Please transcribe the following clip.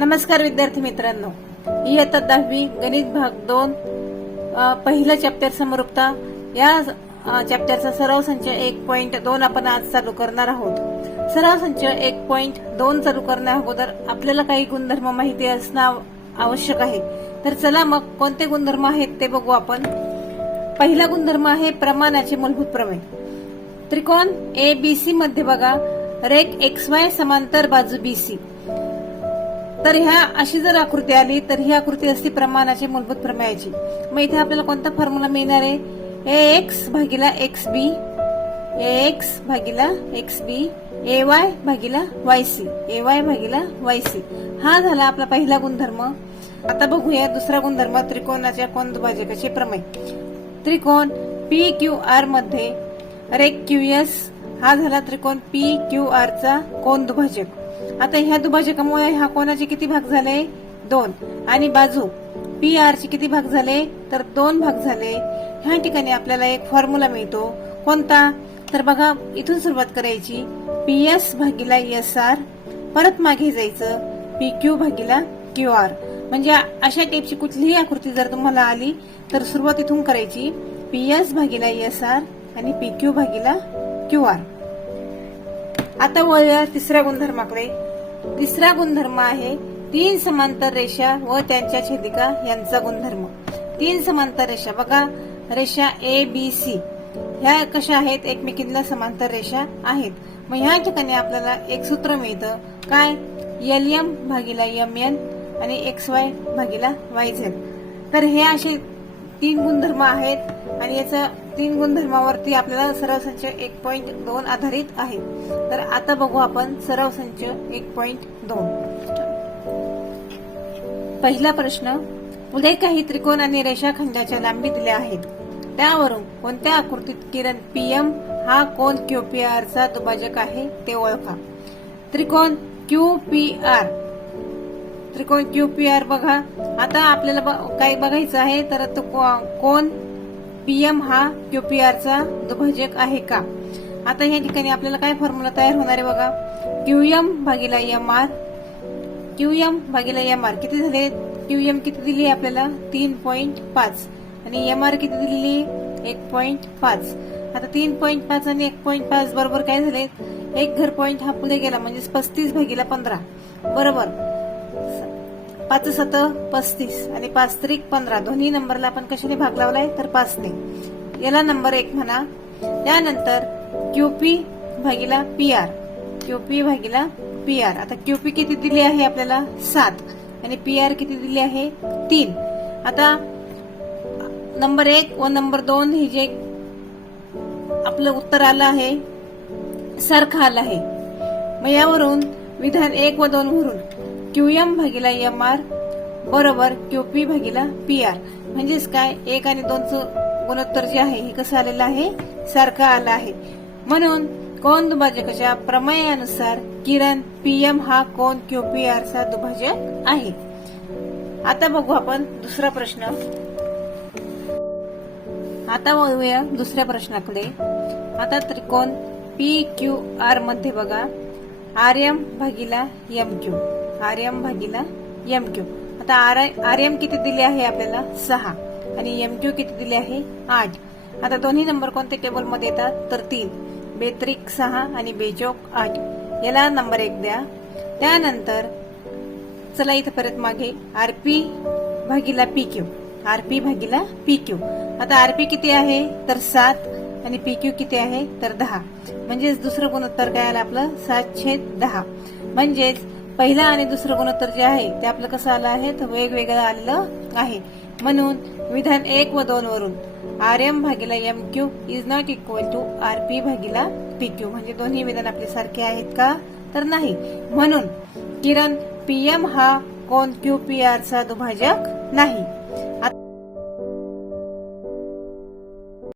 नमस्कार विद्यार्थी मित्रांनो, इयत्ता 10वी गणित भाग 2 पहिला चॅप्टर समरूपता या चॅप्टरचा सराव संच 1.2 आपण आज चालू करणार आहोत। सराव संच 1.2 चालू करण्या अगोदर आपल्याला काही गुणधर्म माहिती असणं आवश्यक आहे। तर चला मग कोणते गुणधर्म आहेत ते बघू आपण। पहिला गुणधर्म आहे प्रमाणाचे मूलभूत प्रमेय। त्रिकोण ABC मध्ये बघा, रेख XY समांतर बाजू BC, तर ह्या अशी जर आकृती आली तर ही आकृती असते प्रमाणाचे मूलभूत प्रमेयाची। मग इथे आपल्याला कोणता फॉर्म्युला मिळणार आहे? AX भागिला XB, AX भागिला XB, AY भागिला YC, AY भागिला YC। हा झाला आपला पहिला गुणधर्म। आता बघूया दुसरा गुणधर्म, त्रिकोणाच्या कोनदुभाजकाचे प्रमेय। त्रिकोण PQR मध्ये रेख QS हा झाला त्रिकोण PQR चा कोन दुभाजक। आता ह्या दुभाजकामुळे ह्या कोनाचे किती भाग झाले? 2, आणि बाजू PR चे किती भाग झाले? तर 2 भाग झाले। ह्या ठिकाणी आपल्याला एक फॉर्म्युला मिळतो, कोणता? तर बघा, इथून सुरुवात करायची, PS भागिला SR, परत मागे जायचं PQ भागिला QR। म्हणजे अशा टाईपची कुठलीही आकृती जर तुम्हाला आली तर सुरुवात इथून करायची, PS भागिला SR आणि PQ भागिला QR। आता वळूया तिसऱ्या गुणधर्माकडे। तिसरा गुणधर्म आहे 3 समांतर रेषा व त्यांच्या छेदिका यांचा गुणधर्म। 3 समांतर रेषा बघा, रेषा ABC ह्या कशा आहेत? एकमेकींना समांतर रेषा आहेत। मग ह्या ठिकाणी आपल्याला एक सूत्र मिळतं, काय? LM भागिला MN आणि XY भागिला YZ। तर हे असे 3 गुणधर्म आहेत आणि याचा 3 गुणधर्मावरती आपल्याला सराव संच 1.2 आधारित आहे। तर आता बघू आपण सराव संच 1.2। पहिला प्रश्न, पुढे काही त्रिकोण आणि रेषाखंडाच्या लांबी दिल्या आहेत, त्यावरून कोणत्या आकृतीत किरण PM हा कोन QPR चा दुभाजक आहे ते ओळखा। त्रिकोण QPR, त्रिकोण QPR बघा, आता आपल्याला काय बघायचं आहे? तर तो कोन PM हा QPR चा दुभाजक आहे का? आता या ठिकाणी आपल्याला काय फॉर्म्युला तयार होणार आहे बघा, QM भागिला MR, QM भागिला MR किती झाले? QM किती दिली आपल्याला? 3.5 आणि MR किती दिलेली? 1.5। आता 3.5 आणि 1.5 बरोबर काय झाले? एक घर पॉइंट हा पुढे गेला म्हणजे 35 भागिला 15 बरोबर। 5 7 35 आणि 5 3 15, दोन्ही नंबरला आपण कशाने भाग लावलाय? तर 5 ने। याला नंबर 1 म्हणा। त्यानंतर QP भागिला PR, QP भागिला PR। आता QP किती दिली आहे आपल्याला? 7 आणि PR किती दिली आहे? 3। आता नंबर 1 व नंबर 2 हे जे आपलं उत्तर आलं आहे सारखं आलं आहे। मग यावरून विधान 1 व 2 वरून QM भागिला MR बरोबर QP भागिला PR, म्हणजेच काय? 1 आणि 2 चं गुणोत्तर जे आहे हे कसं आलेलं आहे? सारखं आलं आहे। म्हणून कोन दुभाजकाच्या प्रमेयानुसार किरण PM हा कोन QPR चा दुभाजक आहे। आता बघू आपण दुसरा प्रश्न। आता वळूया दुसऱ्या प्रश्नाकडे। आता त्रिकोण PQR मध्ये बघा, RM भागिला MQ, RM भागिला MQ। आता RM किती दिले आहे आपल्याला? 6 आणि MQ किती दिले आहे? 8। आता दोन्ही नंबर कोणत्या टेबल मध्ये येतात? तर 3, बेत्रिक 6 आणि बेचौक 8। याला नंबर 1 द्या। त्यानंतर चला इथं परत मागे, RP भागिला PQ, RP भागिला PQ। आता RP किती आहे? तर 7 आणि PQ किती आहे? तर 10। म्हणजेच दुसरं गुणोत्तर काय आलं आपलं? 7/10। म्हणजेच पहिला आणि दुसरं गुणोत्तर जे आहे ते आपलं कसं आलं आहे? तर वेगवेगळं आलेलं आहे। म्हणून विधान 1 व 2 वरून RM भागिला MQ is not equal to RP भागिला PQ, म्हणजे दोन्ही विधान आपले सारखे आहेत का? तर नाही। म्हणून किरण PM हा कोन QPR चा दुभाजक नाही।